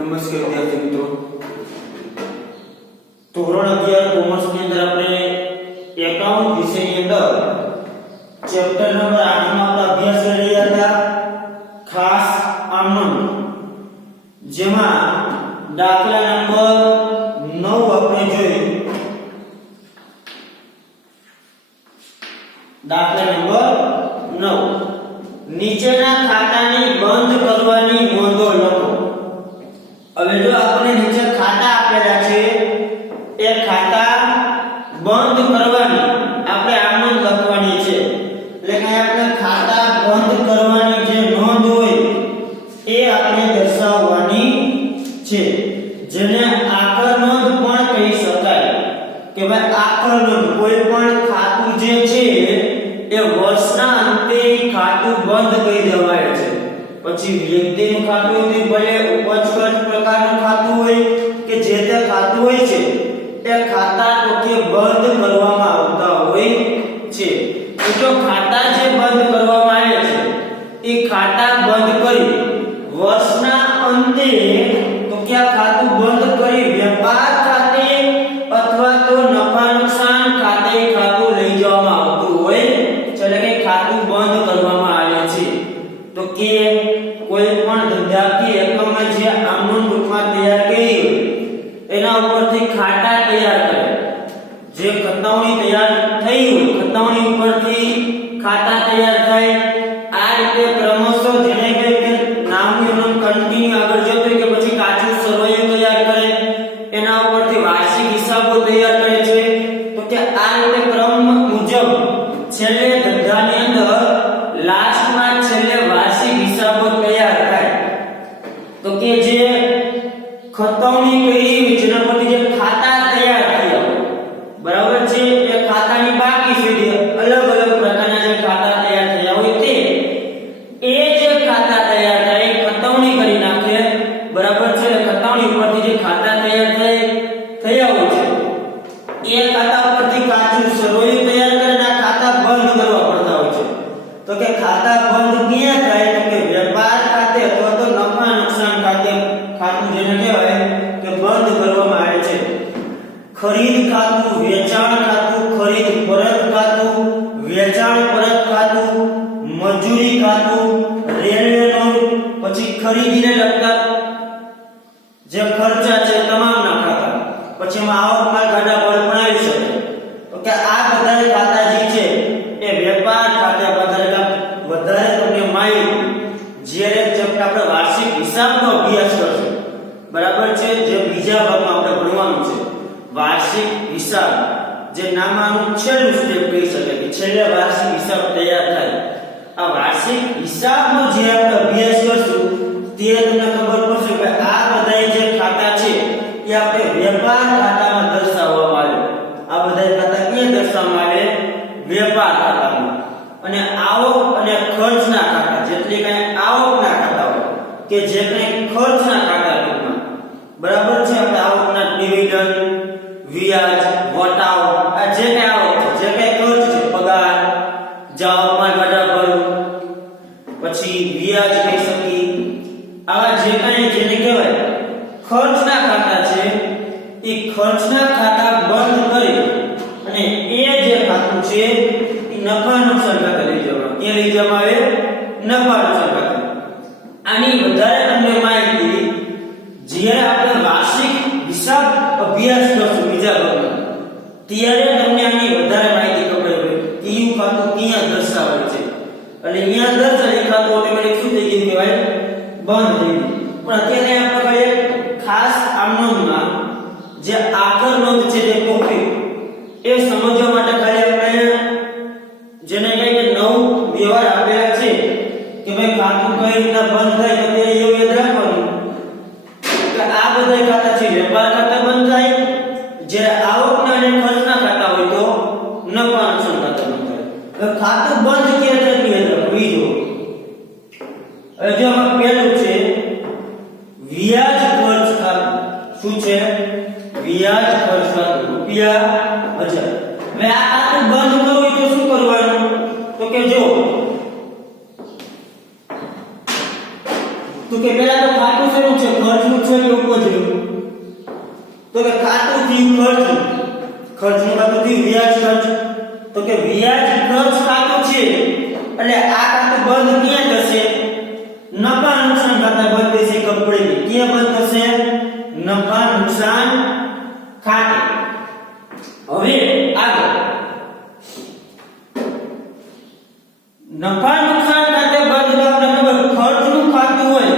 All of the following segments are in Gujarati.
નમસ્કાર વિદ્યાર્થી મિત્રો, ધોરણ 11 કોમર્સ ની અંદર આપણે એકાઉન્ટ વિષયની અંદર ચેપ્ટર નંબર 8 માં આપણે અભ્યાસ કરી રહ્યા હતા ખાસ આમનોન, જેમાં દાખલા નંબર 9 આપણે જોયું. દાખલા નંબર 9, નીચેના ખાતાની બંધ કરવાની નોંધો લખો. હવે જો આપણે નીચે ખાતા આપેલા છે, એ ખાતા બંધ કરવાની આપણે આ નોંધ લખવાની છે. એટલે કે આપણે ખાતા બંધ કરવાની જે નોંધ હોય એ આપણે દર્શાવવાની છે, જેને આખર નોંધ પણ કહી શકાય. કે ભાઈ આખર નોંધ કોઈ પણ ખાતું જે છે એ વર્ષના અંતે ખાતું બંધ કરી દેવાય છે. પછી વ્યક્તિનું ખાતું હોય, ભલે ઉપજ ખર્ચ પ્રકારનું ખાતું હોય કે જે તે ખાતું હોય છે, એ ખાતા તો કે બંધ કરવામાં આવતા હોય છે. તો ખાતા જે બંધ કરવામાં આવે છે એ ખાતા બંધ કરી વર્ષના અંતે તો કે આ ખાતું બંધ કરી વેપાર ખાતે અથવા તો નફા નુકસાન ખાતે ખાતું લઈ જવામાં આવતું હોય, એટલે કે ખાતું બંધ કરવામાં આવે છે. તો કે કોઈ પણ ધંધાકીય એકમમાં જે આમનોન રૂપમાં તૈયાર કરી એના ઉપરથી ખાતા તૈયાર કરે, જે ખતવણી તૈયાર થઈ હોય ખતવણી ઉપરથી ખાતા તૈયાર થાય. આ રીતે ક્રમશઃ જેને કે નામનું કન્ટિન્યુ આગળ જતો કે પછી કાચું સરવૈયું તૈયાર કરે, એના ઉપરથી વાર્ષિક હિસાબો તૈયાર કરે છે. તો કે આ રીતે ક્રમ મુજબ છેલ્લે ધંધાની અંદર લાસ્ટમાં છેલ્લે વાર્ષિક હિસાબો તૈયાર થાય. તો કે જે ખતવણી કરી જેના પરથી જે ખાતા તૈયાર થયા બરાબર છે, એ ખાતાની બાકી સુધી અલગ અલગ પ્રકારના જે ખાતા તૈયાર થયા હોય તે એ જે ખાતા તૈયાર થાય ખતવણી કરી નાખે બરાબર છે. ખતવણી ઉપરથી જે ખાતા તૈયાર થયા હોય છે એ ખાતા ઉપરથી કાચું સરવૈયું તૈયાર કરીને આ ખાતા બંધ કરવા પડતા હોય છે. તો કે ખાતા બંધ ક્યાં થાય? તો કે વેપાર ખાતે અથવા તો નફા નુકસાન ખાતે ખાતું જેને કહેવાય કે બંધ કરવામાં આવે છે. ખરીદ ખાતું, વેચાણ ખાતું, ખરીદ પરત ખાતું, વેચાણ પરત ખાતું, મજૂરી ખાતું, રેલવે નોંધ, પછી ખરીદીને લગતા જે ખર્ચા છે તમામના ખાતા, પછી એમાં આવક માલ ગાડા પર પણ આવી શકે. તો કે આ બધા ખાતા જે છે એ વેપાર ખાતા વધારે તમને માહિતી જ્યારે ચેપ્ટર આપણે વાર્ષિક હિસાબનો અભ્યાસ કરશું બરાબર છે, જે બીજા ભાગમાં આપણે ભણવાનું છે વાર્ષિક હિસાબ, જે નામાનું છેલ્લું સ્ટેપ કહી શકાય કે છેલ્લે વાર્ષિક હિસાબ તૈયાર થાય. આ વાર્ષિક હિસાબનો જે આપણે અભ્યાસ કરશું ત્યારે તમને ખબર પડશે કે આ બધા જે ખાતા છે એ આપણે વેપાર ખાતામાં દર્શાવવામાં આવે. આ બધા ખાતા ક્યાં દર્શાવવામાં આવે? વેપાર ખાતામાં. અને આવક અને ખર્ચના ખાતા, જેટલી કઈ આવકના ખાતા હોય કે જે કઈ ખર્ચના ખાતા ટૂંકમાં બરાબર છે, આપણે આવકના ડિવિડન્ડ, વ્યાજ, વટાવ, આ જે કઈ આવક છે, જે કઈ ખર્ચ છે, પગાર, જાવકમાં ગાડા ભરવું, પછી વ્યાજ કહી શકી, આવા જે કઈ જેને કહેવાય ખર્ચના ખાતા છે, એ ખર્ચના ખાતા બંધ કરી અને એ જે ખાતું છે એ નફા નુકસાન ખાતા લઈ જવામાં. એ લઈ જવામાં આવે નફા નુકસાન ખાતા. આની વધારે તમને માહિતી જ્યારે આપણે વાર્ષિક હિસાબ અભ્યાસ કરશું બીજા ભાગમાં ત્યારે તમને આની વધારે માહિતી ખબર હોય કયું ખાતું ક્યાં દર્શાવે છે. અને અહીંયા દર્શાવેલ ખાતું ઓટોમેટિક શું થઈ ગયું કહેવાય? બંધ થઈ ગયું. પણ અત્યારે આપણે ખાસ આમનોંધમાં જે આખર નોંધ છે જે ટોપિક એ સમજવા માટે ખાલી આપણે જેને કહીએ કે 9 વ્યવહાર આપેલા છે કે ભાઈ ખાતું કઈ રીતના બંધ થાય તો તે એવું યાદ રાખવાનું કે આ બધા ખાતા છે વેપાર ખાતા બંધ થાય, જ્યારે આવકના અને ખર્ચના ખાતા હોય તો નફા નુકસાન ખાતા બંધ થાય. હવે ખાતું બંધ ક્યારે થતું યાદ રાખો. બીજો હવે જો આમાં પહેલું છે વ્યાજ ખર્ચ ખાતું. શું છે? વ્યાજ ખર્ચ ખાતું, રૂપિયા 1000. હવે આ ખાતું બંધ કરવું હોય તો શું કરવાનું? તો કે જો તો કે પહેલા તો ખાતું શેનું છે? ખર્ચનું છે કે ઉપજનું? તો કે ખાતું થયું ખર્ચ. ખર્ચનું ખાતું થયું વ્યાજ ખર્ચ. તો કે વ્યાજ ખર્ચ ખાતું છે એટલે આ ખાતું બંધ ક્યાં થશે? નફા નુકસાન ખાતા બંધ થશે. કપડે ક્યાં બંધ થશે? નફા નુકસાન ખાતે. હવે આગળ નફા નુકસાન ખાતે બંધ તો આપણે ખબર ખર્ચનું ખાતું હોય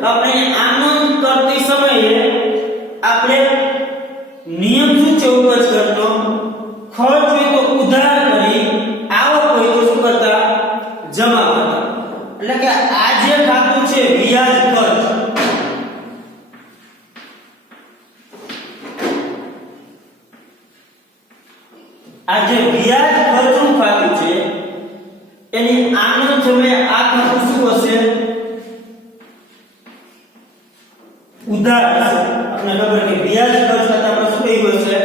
તો આપણે આનો કરતી સમયે આપણે નિયમ શું છે ઉપજ કરતો? ખર્ચ હોય તો ઉધાર કરી, આવક હોય તો શું કરતા? જમા કરતા. એટલે કે આ જે ખાતું છે વ્યાજ ખર્ચ, આ જે વ્યાજ ખર્ચનું ખાતું છે એની આનો સમયે આ ખાતું શું હશે? ઉધાર હશે. આપણે ખબર કે વ્યાજ ખર્ચ ખાતા આપણે શું કહ્યું હશે?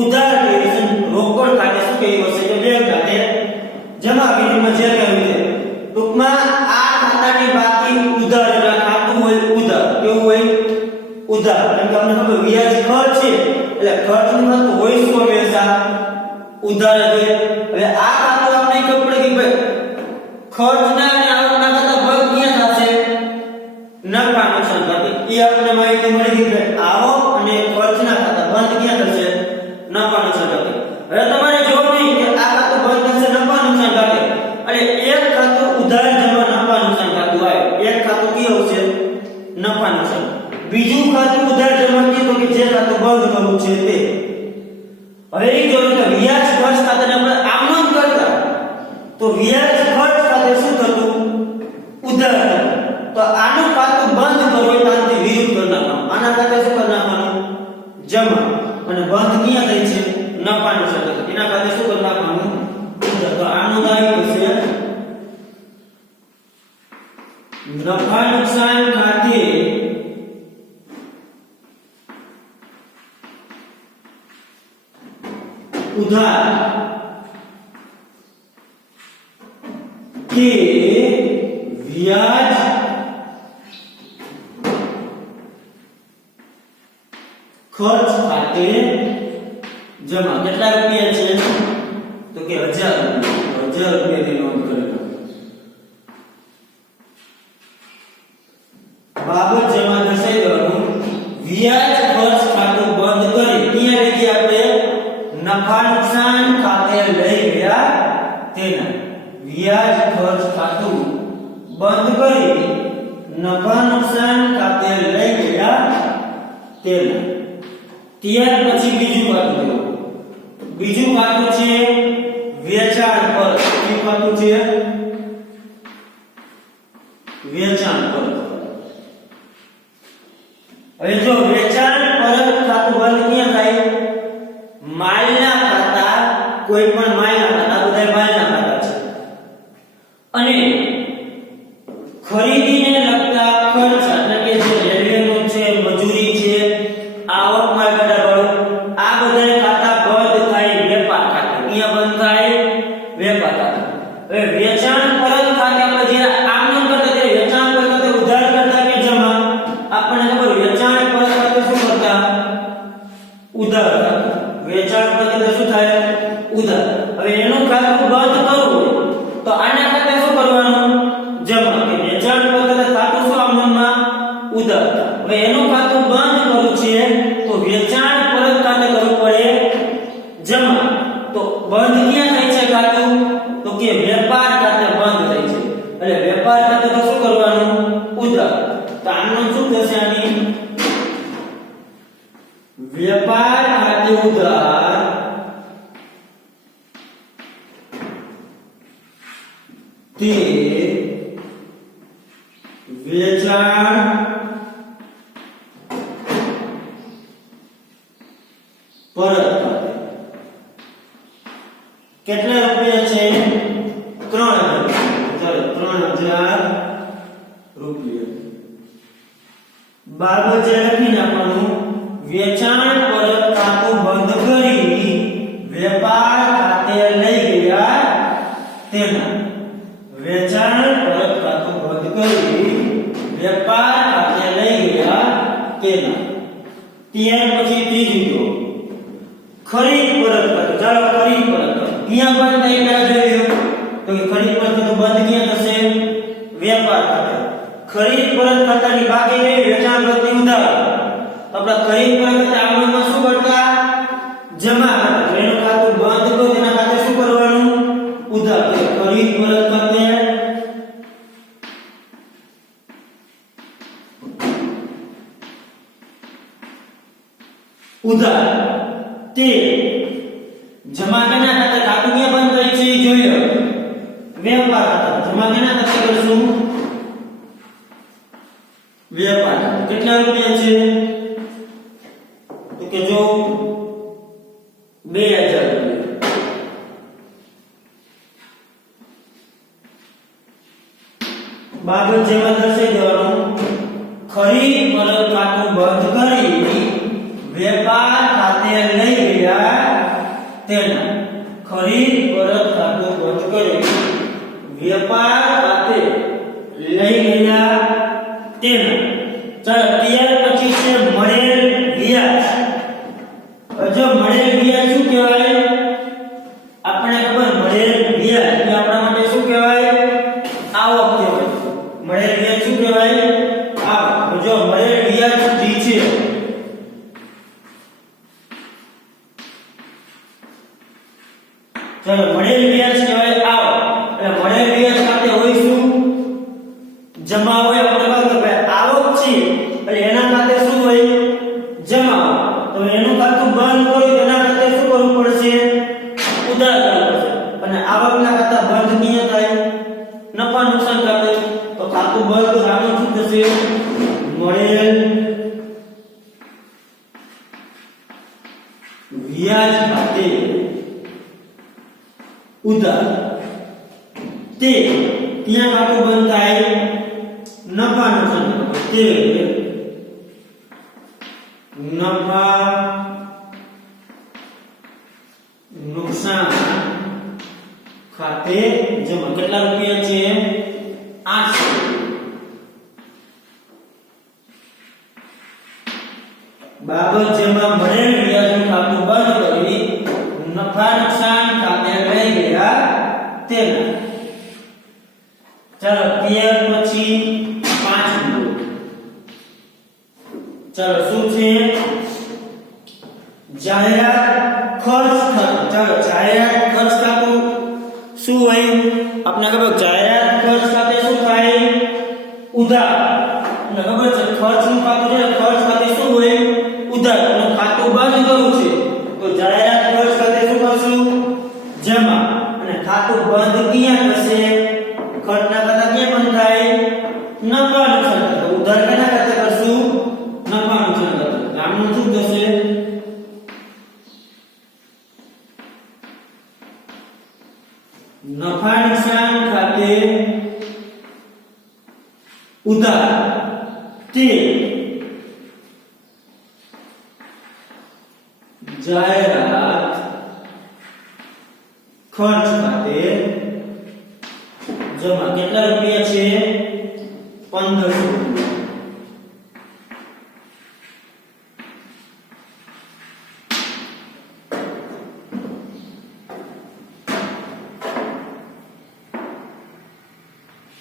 ઉધાર કહ્યું છે. રોકડ ખાતે શું કહ્યું હશે? કે બેંક ખાતે જમા વિનિમય જે કહ્યું છે. ટૂંકમાં આ ખાતાની બાકી ઉધાર એટલે ખાતું હોય ઉધાર. કેવું હોય? ઉધાર. કેમ કે આપણે ખબર વ્યાજ ખર્ચ છે એટલે ખર્ચનું ખાતું હોય શું હંમેશા? ઉધાર છે. હવે આ ખાતું આપણે ખબર પડી કે ભાઈ ખર્ચના અને આવકના ખાતા બંધ ક્યાં થશે? નફા નુકસાન ખાતે. એ આપણને માહિતી મળી ગઈ કે આવક અને ખર્ચના ખાતા બંધ ક્યાં થશે? નફા નુકસાન ખાતે. હવે તમારે જોવું નહીં કે આ ખાતું બંધ થશે નફા નુકસાન ખાતે અને એક ખાતું ઉધાર જમા નફા નુકસાન ખાતું આવે. એક ખાતું કયું છે? નફા નુકસાન. બીજું ખાતું ઉધાર જમા કીધું કે જે ખાતું બંધ કરવું છે તે. હવે એ જોયું કે વ્યાજ ખર્ચ ખાતાને આપણે આમ ન કરતા તો વ્યાજ ખર્ચ ખાતે શું થતું? ઉધાર. તો આનું ખાતું બંધ કરવું હોય તો આનાથી વિરુદ્ધ કરી નાખવાનું. આના ખાતે શું કરી નાખવાનું? જમા. અને બંધ ક્યાં થાય છે? નફા નુકસાન ખાતે. એના ખાતે શું કરી નાખવાનું? ઉધાર. તો આનું દાયિત્વ છે નફા નુકસાન ખાતે ઉધાર કે વ્યાજ ખર્ચ ખાતે જમા. કેટલા રૂપિયા છે? તો કે 1000 રૂપિયાની નોંધ કરેલો. બાબત જમા દર્શાવી દેવાનું. વ્યાજ ખર્ચ ખાતું બંધ કરી ક્યાં લઈ ગયા આપણે? નફા નુકસાન ખાતે લઈ ગયા તેના. વ્યાજ ખર્ચ ખાતું બંધ કરી નફા નુકસાન ખાતે લઈ ગયા તેના. ત્યાર પછી બીજું ખાતું લો. બીજું ખાતું છે વેચાણ પર. કયું ખાતું છે? વેચાણ પર. હવે જો વેચાણ પરત ખાતું બંધ ક્યાં થાય? માલના ખાતા. કોઈ પણ માલના ખાતા, બધા માલના ખાતા છે. અને ખરીદીને લગતા ખર્ચ એટલે કે જે રેલવેનો છે, મજૂરી છે, આવક માલ કઢાવવાનું, આ બધા ખાતા બંધ થાય વેપાર ખાતે. ક્યાં બંધ થાય? વેપાર ખાતે. હવે વેચાણ પરત ખાતે આપણે જે આમ ન કરતા તે વેચાણ પરત ખાતે ઉધાર કરતા કે જમા? આપણને ખબર વેચાણ પરત ખાતે શું કરતા? ઉધાર કરતા. વેચાણ પરત ખાતે શું થાય? ઉધાર. હવે એનું ખાતું બંધ કરવું તો આના ખાતે શું કરવાનું? જમા. કે વેચાણ પરત ખાતું શું આમમાં? ઉધાર. હવે એનું ખાતું બંધ કરવું છે તો વેચાણ પરત ખાતે કરવું પડે જમા. તો બંધ ક્યાં થાય છે ખાતું? તો કે વેપાર ખાતે બંધ થાય છે. એટલે વેપાર ખાતે તો શું કરવાનું? ઉધાર. તો આનું શું થશે? આની વેપાર ખાતે ઉધાર તે વેચાણ પરત ખાતે. કેટલા રૂપિયા છે? 3000. ચાલો 3000 રૂપિયા. બાબત જે લખી નાખવાનું. વેચાણ પરત ખાતું બંધ કરી વેપાર ખાતે લઈ ગયા તેના. વેચાણ પરત ખાતું બંધ કરી વેપાર તેના. ત્યાર પછી ત્રીજું જો ખરીદ પરત ખાતું. ચાલો ખરીદ પરત ખાતું ક્યાં બંધ થાય પેલા જોયું તો કે ખરીદ પરત ખાતું બંધ ક્યાં થશે? વેપાર ખાતે. ખરીદ પરત ખાતાની બાકી રહી વેચાણ પ્રતિ ઉધાર. આપણે ખરીદ પરત ખાતે આગળમાં શું કરતા? જમા કરતા. એનું ખાતું બંધ કરો તેના ખાતે શું કરવાનું? ઉધાર. ખરીદ પરત ખાતે ઉધાર તે જમા કેના ખાતે ખાતું ક્યાં બંધ કરી છે જોઈએ વેપાર ખાતે. જમા કેના ખાતે કરશું? વેપાર. કેટલા રૂપિયા છે તો કે જો 2000 રૂપિયા. બાબત જેમાં દર્શાવી દેવાનું ખરીદ પરત ખાતું બંધ કરી વેપાર ખાતે લઈ ગયા તેના. ખરીદ પરત ખાતું બંધ કરી વેપાર ખાતે લઈ ગયા તેના. ચાલો ત્યાર પછી છે મળેલ વ્યાજ. જો મળેલ વ્યાજ શું કહેવાય? આપણે ખબર મળેલ વ્યાજ એ આપણા માટે શું કહેવાય? આવક કહેવાય. મળેલ વ્યાજ શું કહેવાય? આવક. જો મળેલ વ્યાજ જે છે ચાલો મળેલ વ્યાજ કહેવાય આવક. એટલે મળેલ વ્યાજ ખાતે હોય શું? જમા હોય. આપણે વાત કરીએ આવક છે એટલે એના ખાતે શું હોય? જમા. તો એનું ખાતું બંધ કર્યું તેના ખાતે શું કરવું પડશે? ઉધાર કરવું પડશે. અને આવકના ખાતા બંધ ક્યાં થાય? નફા નુકસાન ખાતે. તો ખાતું બંધ રાખવું શું થશે? મળેલ વ્યાજ ખાતે ઉધાર તે ત્યાં ખાતું બંધ થાય? નફા નુકસાન. તે નફા નુકસાન ખાતે જમા. કેટલા રૂપિયા છે? 800. બાબત જેમાં મળેલ વ્યાજનું ખાતું બંધ કરી નફા નુકસાન ખાતે લઈ ગયા તેના. ચાલો ત્યાર પછી પાંચમું ચાલો શું છે? જાહેરાત ખર્ચ ખાતું. ચાલો જાહેરાત ખર્ચ ખાતું શું હોય? આપણે ખબર જાહેરાત ખર્ચ ખાતે શું થાય? ઉધાર. તમને ખબર છે ખર્ચનું ખાતું છે ખર્ચ ખાતે શું હોય? ઉધાર. એનું ખાતું બંધ કરવું છે તો જાહેરાત ખર્ચ ખાતે શું કરશું? જમા. અને ખાતું બંધ ક્યાં થશે? ખર્ચના ખાતા ક્યાં બંધ થાય? નફા નુકસાન ખાતે. ઉધાર કેના ખાતે કરશું? નફા નુકસાન ખાતે. આનું શું થશે? નફા નુકસાન ખાતે ઉધાર તે જાહેરાત ખર્ચ ખાતે જમા. કેટલા રૂપિયા છે? 1500.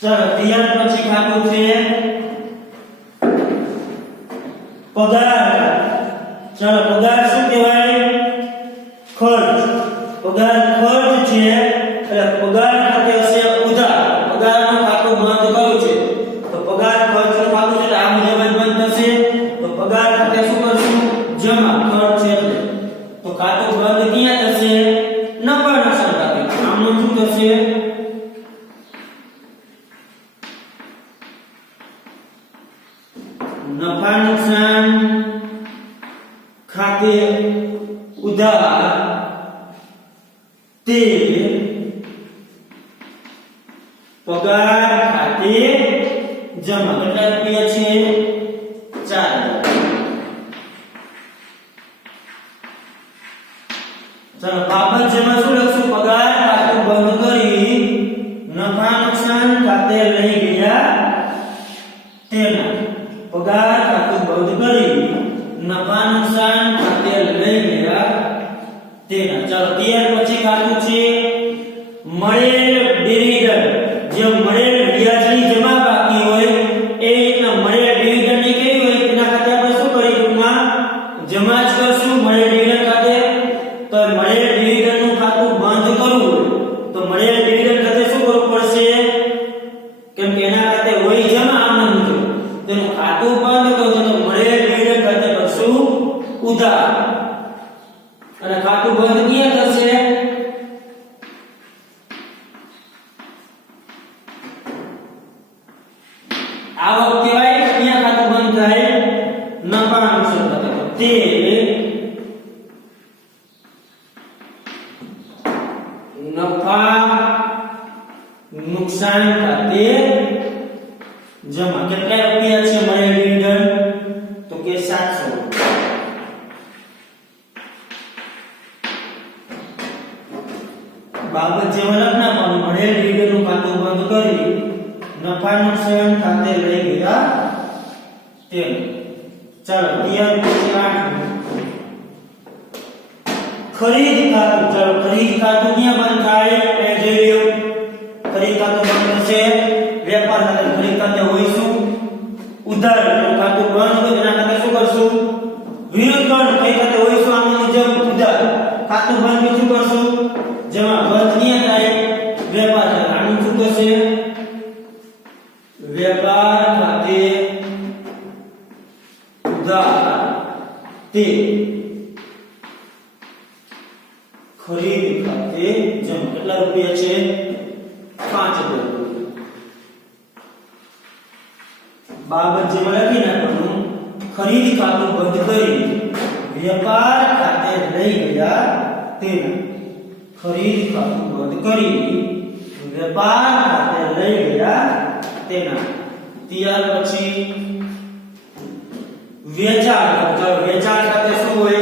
ચાલો ત્યાર પછી ખાતું છે પગાર. ચાલો પગાર શું કહેવાય? ખર્ચ. પગાર ખર્ચ છે એટલે પગાર ખાતે હશે ઉધાર. પગારનું ખાતું બંધ કર્યું છે તો પગાર ખર્ચનું ખાતું છે આ મુજબ જ બંધ થશે. તો પગાર ખાતે શું કરશું? જમા. ખર્ચ છે એટલે તો ખાતું બંધ ક્યાં થશે? નફા નુકસાન ખાતે. આમનું શું થશે? નફા નુકસાન ખાતે ઉધાર તે પગાર ખાતે જમા. કેટલા રૂપિયા છે? 4000. ચાલો બાબત જેમાં શું લખશું? પગાર ખાતું બંધ કરી નફા નુકસાન ખાતે લઈ ગયા તેના. પગાર ખાતું બંધ કરી નફા નુકસાન ખાતે લઈ ગયા તેના. ચાલો ત્યાર પછી ખાતું છે મળેલ ડિવિડન્ડ. જે મળેલ વ્યાજની જમા બાકી હોય એ રીતના મળેલ ડિવિડન્ડ ની કેવી હોય તેના ખાતે આપણે શું કરી ટૂંકમાં જમા જ કરશું મળેલ ડિવિડન્ડ ખાતે. તો મળેલ ડિવિડન્ડ નું ખાતું બંધ કરવું હોય તો મળેલ ડિવિડન્ડ ખાતે શું કરવું પડશે? કેમ કે એના ખાતે હોય જમા આમનું મુજબ તેનું ખાતું બંધ કરવું તો મળેલ ડિવિડન્ડ ખાતે કરશું ઉધાર. અને ખાતું બંધ ક્યાં થશે? આવક કહેવાય ક્યાં ખાતું બંધ થાય? નફા નુકસાન ખાતે. તે નફા નુકસાન ખાતે જમા. કેટલા રૂપિયા છે મળેલ ડિવિડન્ડ? તો કે 700. બાબત જે લખના પણ મળેલ ડિવિડન્ડ નું ખાતું બંધ કરી નફા નુકસાન ખાતે લઈ ગયા તેમ. ચાલો ત્યાર પછી 8 ખરીદ ખાતું. ચાલો ખરીદ ખાતું ક્યાં બંધ થાય એ જોઈએ. ખરીદ ખાતું બંધ થશે વેપાર ખાતે. ખરીદ ખાતે હોય શું? ઉધાર. ખાતું બંધ હોય તેના ખાતે શું કરશું? વિરુદ્ધ ગણ. ખરીદ ખાતે હોય શું? આમ મુજબ ઉધાર. ખાતું બંધ શું કરશું? જમા. બંધ ક્યાં થાય? વેપાર ખાતે. આનું શું થશે? વેપાર ખાતે ઉધાર તે ખરીદ ખાતે જમા. કેટલા રૂપિયા છે? 5000. બાબત જે લખી નાખવાનું ખરીદ ખાતું બંધ કરી વેપાર ખાતે લઈ ગયા તેના. ખરીદ ખાતું બંધ કરી વેપાર ખાતે લઈ ગયા તેના. ત્યાર પછી વેચાણ. ચાલો વેચાણ ખાતે શું હોય?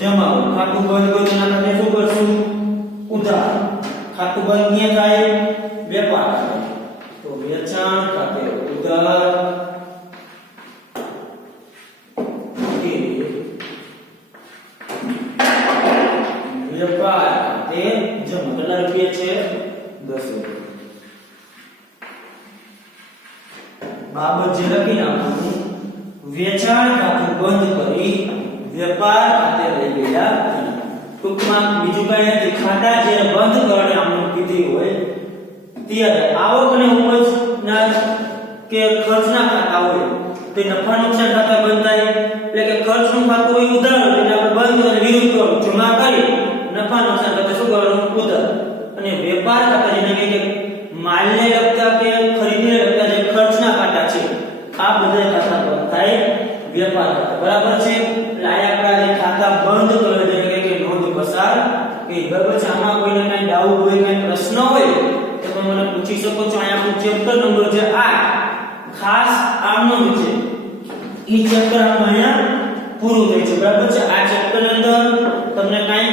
જમા. ખાતું બંધ કર્યું તેના ખાતે શું કરશું? ઉધાર. ખાતું બંધ ક્યાં થાય? વેપાર ખાતે. તો વેચાણ ખાતે ઉધાર વેપાર ખાતે જમા. કેટલા રૂપિયા છે? 10,000. બાબત જે લખી નાખવાનું વેચાણ ખાતું બંધ કરી વેપાર ખાતે લઈ ગયા. ટૂંકમાં બીજું કઈ નથી. ખાતા જે બંધ કરને આમનું કીધી હોય ત્યારે આવક અને ઉપજ ના કે ખર્ચના ખાતા હોય તો નફા નુકસાન ખાતા બંધ થાય. એટલે કે ખર્ચનું ખાતું હોય ઉધાર હોય એટલે આપણે બંધ અને વિરુદ્ધ કરવું. જમા કરી નફા નુકસાન ખાતે શું કરવાનું? ઉધાર. અને વેપાર ખાતા જેને કે માલને લગતા કે ખરીદને લગતા જે ખર્ચના ખાતા છે આ બધા ખાતા બંધ થાય વેપાર ખાતા. બરાબર છે? એટલે આ આપણા જે ખાતા બંધ કરે છે કે નોંધ પસાર કે બરાબર છે. આમાં કોઈને કઈ ડાઉટ હોય કઈ પ્રશ્ન હોય તો તમે મને પૂછી શકો છો. અહીંયા આપણું ચેપ્ટર નંબર છે 8 ખાસ આમનો છે ઈ ચેપ્ટર આપણે અહીંયા પૂરું થાય છે. બરાબર છે? આ ચેપ્ટર ની અંદર તમને કઈ